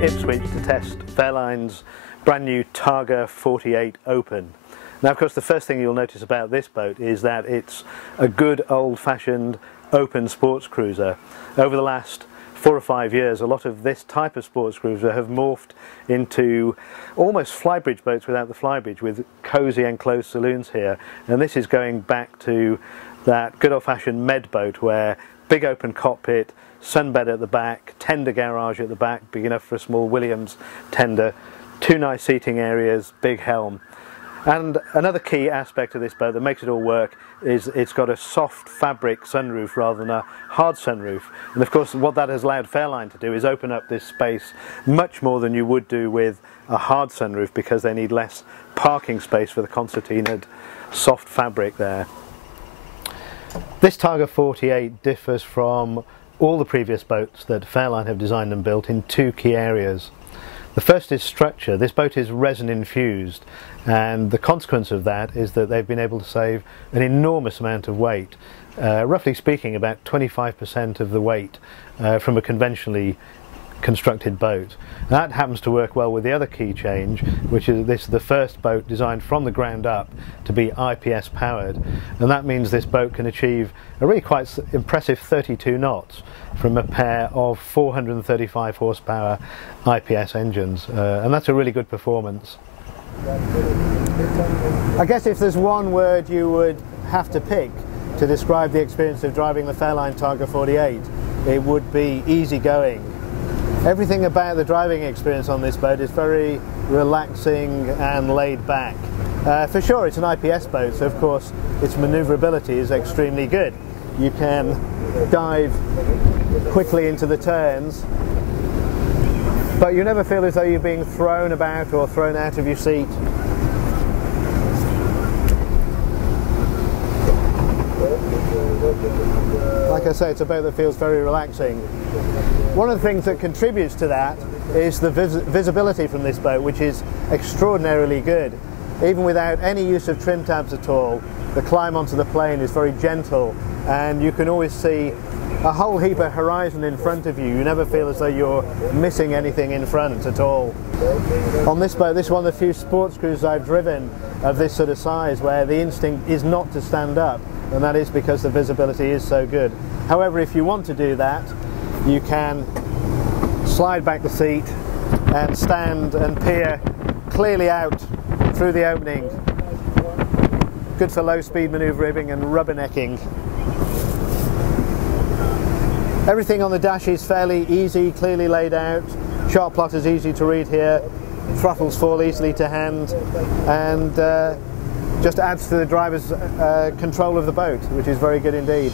in Ipswich to test Fairline's brand new Targa 48 Open. Now of course the first thing you'll notice about this boat is that it's a good old-fashioned open sports cruiser. Over the last 4 or 5 years, a lot of this type of sports cruiser have morphed into almost flybridge boats without the flybridge, with cosy enclosed saloons here, and this is going back to that good old-fashioned med boat where big open cockpit, sunbed at the back, tender garage at the back, big enough for a small Williams tender, 2 nice seating areas, big helm. And another key aspect of this boat that makes it all work is it's got a soft fabric sunroof rather than a hard sunroof. And of course what that has allowed Fairline to do is open up this space much more than you would do with a hard sunroof, because they need less parking space for the concertinaed soft fabric there. This Targa 48 differs from all the previous boats that Fairline have designed and built in 2 key areas. The first is structure. This boat is resin infused, and the consequence of that is that they've been able to save an enormous amount of weight, roughly speaking about 25% of the weight from a conventionally constructed boat. That happens to work well with the other key change, which is this is the first boat designed from the ground up to be IPS powered, and that means this boat can achieve a really quite impressive 32 knots from a pair of 435 horsepower IPS engines, and that's a really good performance. I guess if there's one word you would have to pick to describe the experience of driving the Fairline Targa 48, it would be easygoing. Everything about the driving experience on this boat is very relaxing and laid back. For sure it's an IPS boat, so of course its manoeuvrability is extremely good. You can dive quickly into the turns, but you never feel as though you're being thrown about or thrown out of your seat. Like I say, it's a boat that feels very relaxing. One of the things that contributes to that is the visibility from this boat, which is extraordinarily good. Even without any use of trim tabs at all, the climb onto the plane is very gentle, and you can always see a whole heap of horizon in front of you. You never feel as though you're missing anything in front at all. On this boat, this is one of the few sports cruisers I've driven of this sort of size where the instinct is not to stand up, and that is because the visibility is so good. However, if you want to do that, you can slide back the seat and stand and peer clearly out through the opening. Good for low speed manoeuvring and rubbernecking. Everything on the dash is fairly easy, clearly laid out. Chart plot is easy to read here. Throttles fall easily to hand, and just adds to the driver's control of the boat, which is very good indeed.